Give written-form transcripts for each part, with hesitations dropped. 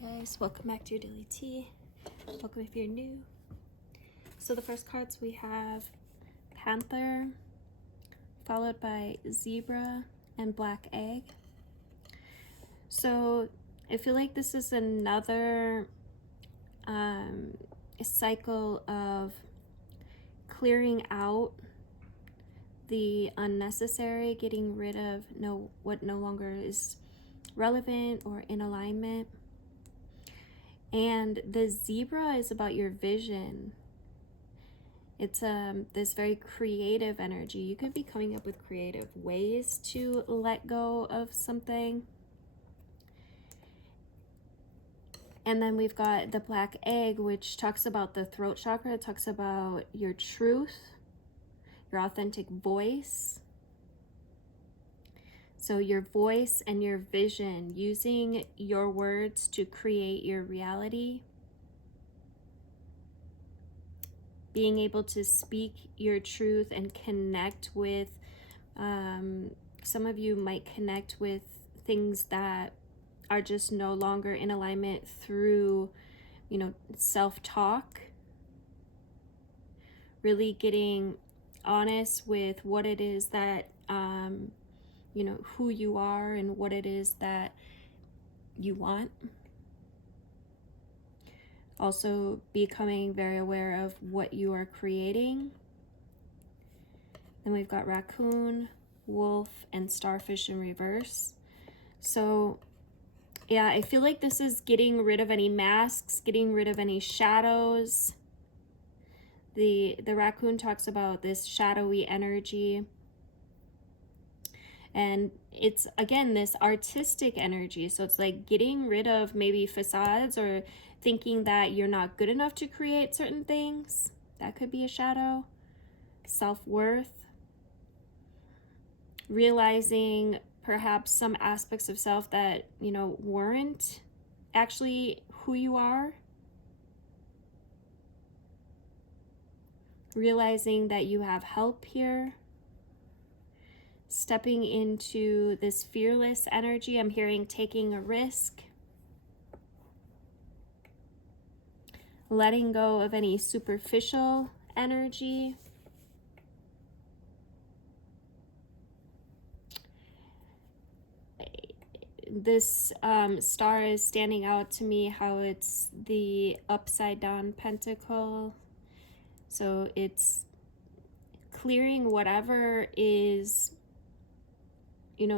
Hey guys, welcome back to your daily tea. Welcome if you're new. So the first cards we have Panther, followed by Zebra and Black Egg. So I feel like this is another cycle of clearing out the unnecessary, getting rid of what no longer is relevant or in alignment. And the zebra is about your vision. It's this very creative energy. You could be coming up with creative ways to let go of something. And then we've got the black egg, which talks about the throat chakra. It talks about your truth, your authentic voice. So your voice and your vision, using your words to create your reality. Being able to speak your truth and connect with, some of you might connect with things that are just no longer in alignment through, self-talk. Really getting honest with what it is that, who you are and what it is that you want. Also becoming very aware of what you are creating. Then we've got raccoon, wolf, and starfish in reverse. So yeah, I feel like this is getting rid of any masks, getting rid of any shadows. The raccoon talks about this shadowy energy. And it's, again, this artistic energy. So it's like getting rid of maybe facades or thinking that you're not good enough to create certain things. That could be a shadow. Self-worth. Realizing perhaps some aspects of self that, weren't actually who you are. Realizing that you have help here. Stepping into this fearless energy. I'm hearing taking a risk. Letting go of any superficial energy. This star is standing out to me, how it's the upside down pentacle. So it's clearing whatever is,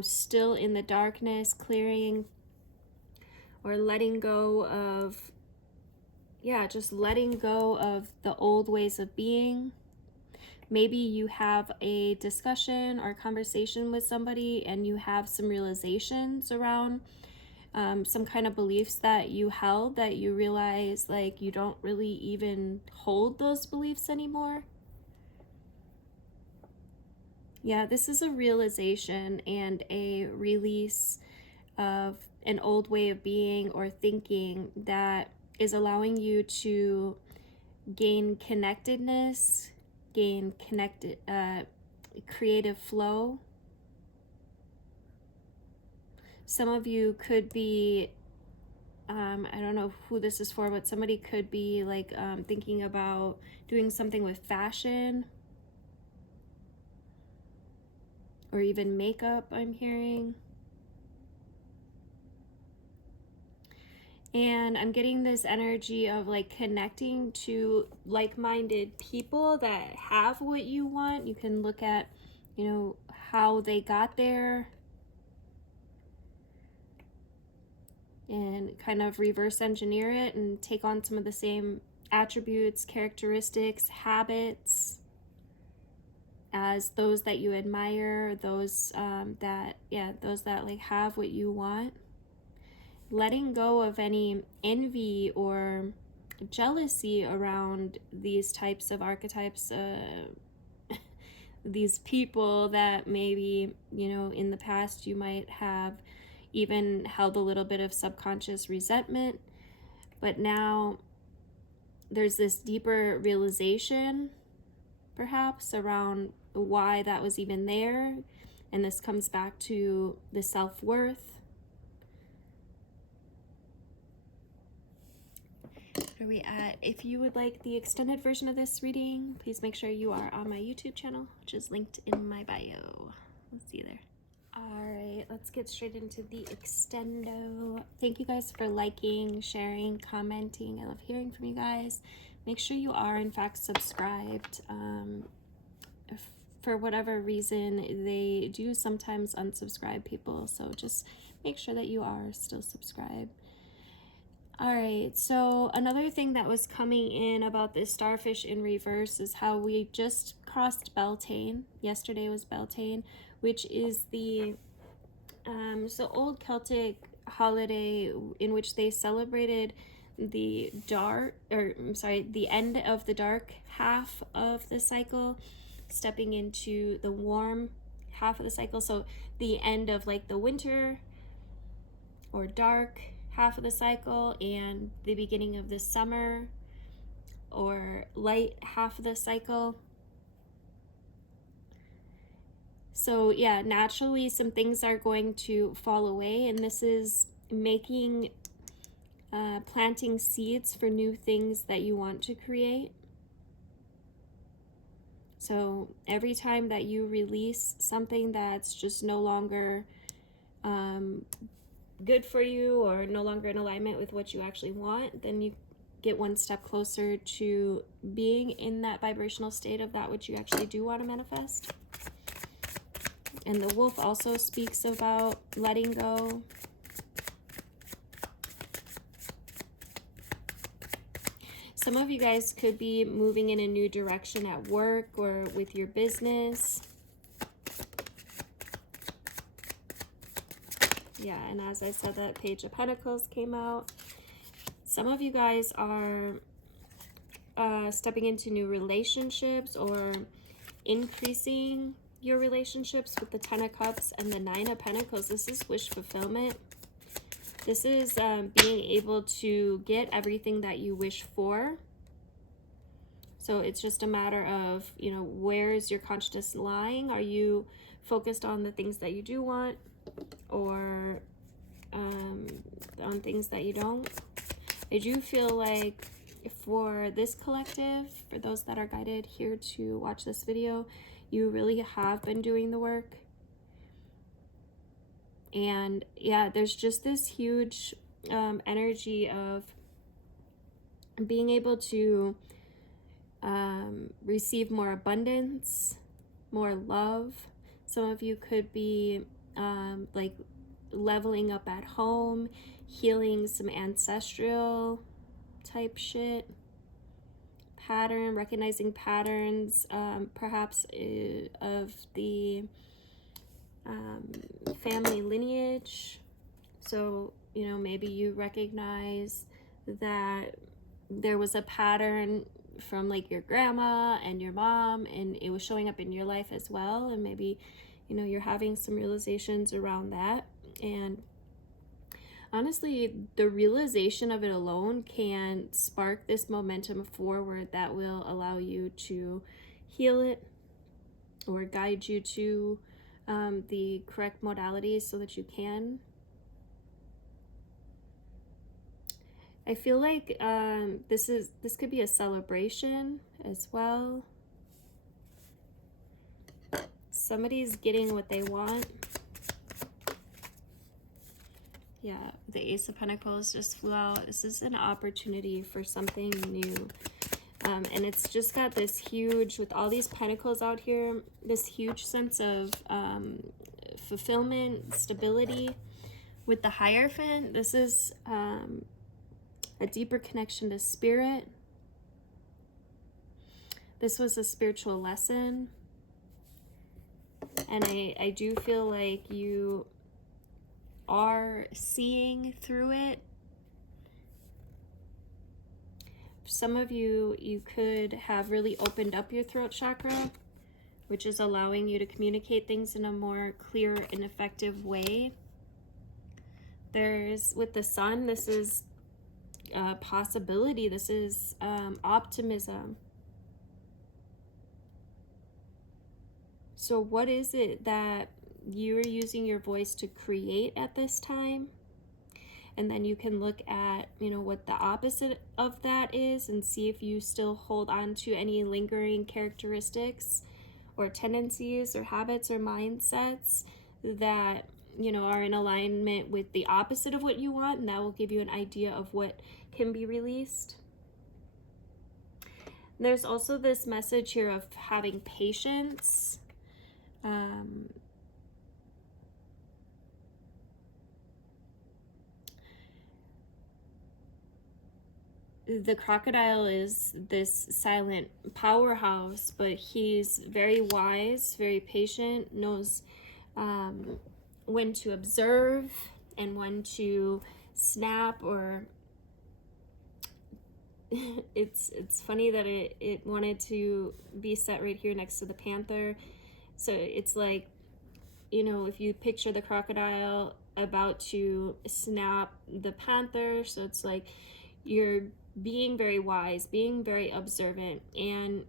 still in the darkness, clearing or letting go of, just letting go of the old ways of being. Maybe you have a discussion or conversation with somebody and you have some realizations around some kind of beliefs that you held, that you realize like you don't really even hold those beliefs anymore. Yeah, this is a realization and a release of an old way of being or thinking that is allowing you to gain connectedness, gain creative flow. Some of you could be, I don't know who this is for, but somebody could be like thinking about doing something with fashion or even makeup, I'm hearing. And I'm getting this energy of like connecting to like-minded people that have what you want. You can look at, how they got there and kind of reverse engineer it and take on some of the same attributes, characteristics, habits as those that you admire, those those that like have what you want. Letting go of any envy or jealousy around these types of archetypes, these people that maybe, in the past you might have even held a little bit of subconscious resentment, but now there's this deeper realization perhaps around why that was even there. And this comes back to the self-worth. are we at? If you would like the extended version of this reading, please make sure you are on my YouTube channel, which is linked in my bio. I'll see you there. All right, let's get straight into the extendo. Thank you guys for liking, sharing, commenting. I love hearing from you guys. Make sure you are, in fact, subscribed. If for whatever reason, they do sometimes unsubscribe people, so just make sure that you are still subscribed. All right, so another thing that was coming in about this starfish in reverse is how we just crossed Beltane. Yesterday was Beltane, which is the old Celtic holiday in which they celebrated the the end of the dark half of the cycle, stepping into the warm half of the cycle. So the end of like the winter or dark half of the cycle and the beginning of the summer or light half of the cycle. So yeah, naturally some things are going to fall away, and this is making planting seeds for new things that you want to create. So every time that you release something that's just no longer good for you or no longer in alignment with what you actually want, then you get one step closer to being in that vibrational state of that which you actually do want to manifest. And the wolf also speaks about letting go. Some of you guys could be moving in a new direction at work or with your business. Yeah, and as I said, that Page of Pentacles came out. Some of you guys are stepping into new relationships or increasing your relationships with the 10 of Cups and the 9 of Pentacles. This is wish fulfillment. This is being able to get everything that you wish for. So it's just a matter of, you know, where is your consciousness lying? Are you focused on the things that you do want, or on things that you don't? I do feel like for this collective, for those that are guided here to watch this video, you really have been doing the work. And yeah, there's just this huge energy of being able to receive more abundance, more love. Some of you could be like leveling up at home, healing some ancestral type shit, recognizing patterns, perhaps of the family lineage. So, you know, maybe you recognize that there was a pattern from like your grandma and your mom, and it was showing up in your life as well, and maybe, you know, you're having some realizations around that. And honestly, the realization of it alone can spark this momentum forward that will allow you to heal it or guide you to the correct modalities so that you can. I feel like this could be a celebration as well. Somebody's getting what they want. Yeah, the Ace of Pentacles just flew out. This is an opportunity for something new. And it's just got this huge, with all these pentacles out here, this huge sense of fulfillment, stability. With the Hierophant, this is a deeper connection to spirit. This was a spiritual lesson. And I do feel like you are seeing through it. Some of you could have really opened up your throat chakra, which is allowing you to communicate things in a more clear and effective way. With the Sun, this is possibility. This is optimism. So what is it that you're using your voice to create at this time? And then you can look at, you know, what the opposite of that is and see if you still hold on to any lingering characteristics or tendencies or habits or mindsets that, you know, are in alignment with the opposite of what you want, and that will give you an idea of what can be released. There's also this message here of having patience. The crocodile is this silent powerhouse, but he's very wise, very patient, knows when to observe and when to snap, or it's funny that it wanted to be set right here next to the panther. So it's like, you know, if you picture the crocodile about to snap the panther, so it's like you're being very wise, being very observant, and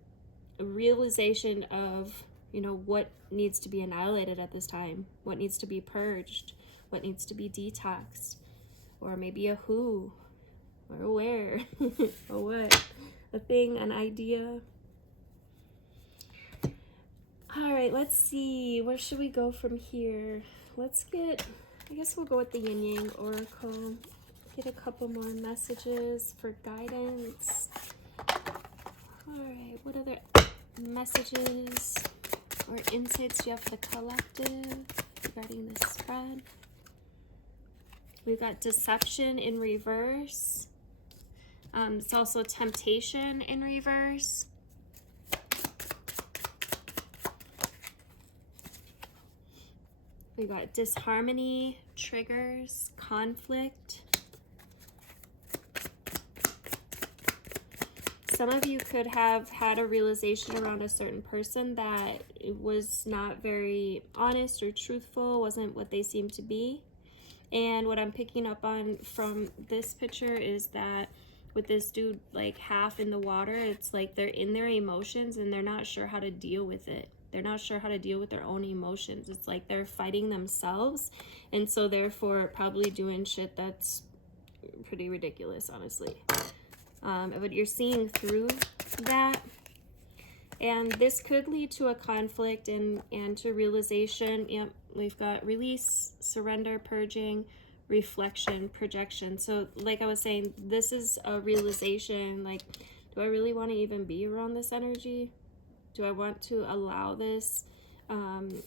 a realization of, you know, what needs to be annihilated at this time, what needs to be purged, what needs to be detoxed, or maybe a who, or a where, or what, a thing, an idea. All right, let's see, where should we go from here? Let's get, I guess we'll go with the Yin Yang Oracle. Get a couple more messages for guidance. All right, what other messages or insights do you have for the collective regarding this spread? We've got deception in reverse. It's also temptation in reverse. We got disharmony, triggers, conflict. Some of you could have had a realization around a certain person that was not very honest or truthful, wasn't what they seemed to be. And what I'm picking up on from this picture is that with this dude like half in the water, it's like they're in their emotions and they're not sure how to deal with it. They're not sure how to deal with their own emotions. It's like they're fighting themselves, and so therefore probably doing shit that's pretty ridiculous, honestly. But you're seeing through that, and this could lead to a conflict and to realization. Yep, we've got release, surrender, purging, reflection, projection. So like I was saying, this is a realization, like, do I really want to even be around this energy? Do I want to allow this? And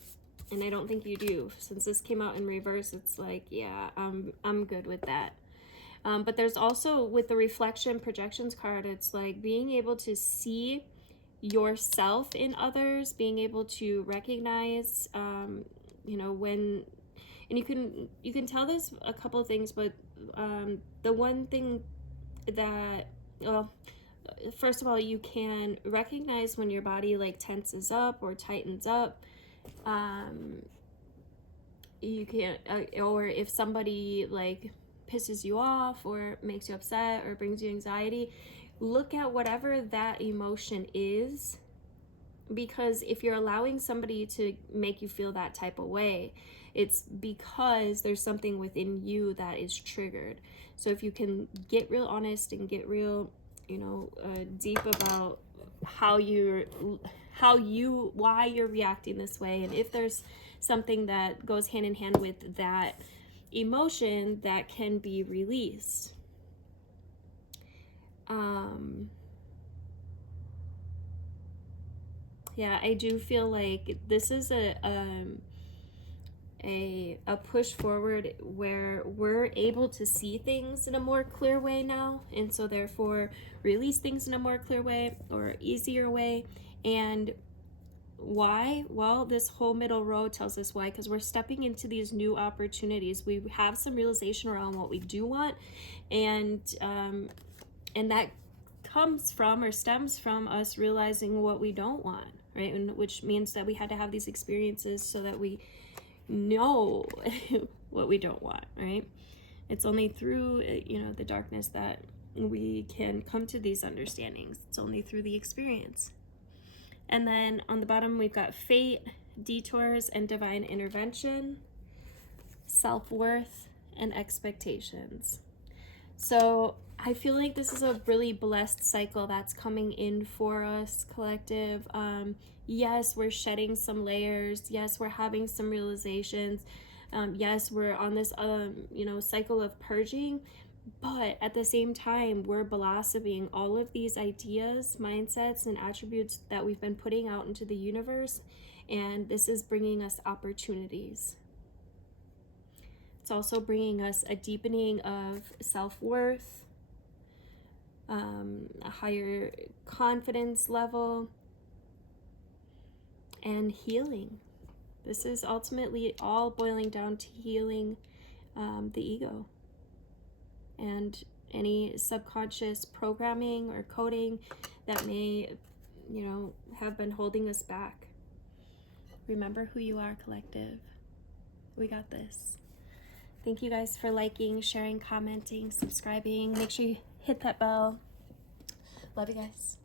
I don't think you do. Since this came out in reverse, it's like, yeah, I'm good with that. But there's also, with the reflection projections card, it's like being able to see yourself in others, being able to recognize, you know, when, and you can tell this a couple of things, but the one thing that, well, first of all, you can recognize when your body like tenses up or tightens up. You can't, or if somebody like pisses you off or makes you upset or brings you anxiety, look at whatever that emotion is, because if you're allowing somebody to make you feel that type of way, it's because there's something within you that is triggered. So if you can get real honest and get real, you know, deep about why you're reacting this way, and if there's something that goes hand in hand with that emotion that can be released. Yeah, I do feel like this is a push forward where we're able to see things in a more clear way now, and so therefore release things in a more clear way or easier way. And why? Well, this whole middle row tells us why, because we're stepping into these new opportunities. We have some realization around what we do want, and that comes from or stems from us realizing what we don't want, right? And which means that we had to have these experiences so that we know what we don't want, right? It's only through, you know, the darkness that we can come to these understandings. It's only through the experience. And then on the bottom, we've got fate, detours, and divine intervention, self-worth, and expectations. So I feel like this is a really blessed cycle that's coming in for us, collective. Yes, we're shedding some layers. Yes, we're having some realizations. Yes, we're on this, cycle of purging. But at the same time, we're blossoming all of these ideas, mindsets, and attributes that we've been putting out into the universe. And this is bringing us opportunities. It's also bringing us a deepening of self-worth, a higher confidence level, and healing. This is ultimately all boiling down to healing the ego and any subconscious programming or coding that may, have been holding us back. Remember who you are, collective. We got this. Thank you guys for liking, sharing, commenting, subscribing. Make sure you hit that bell. Love you guys.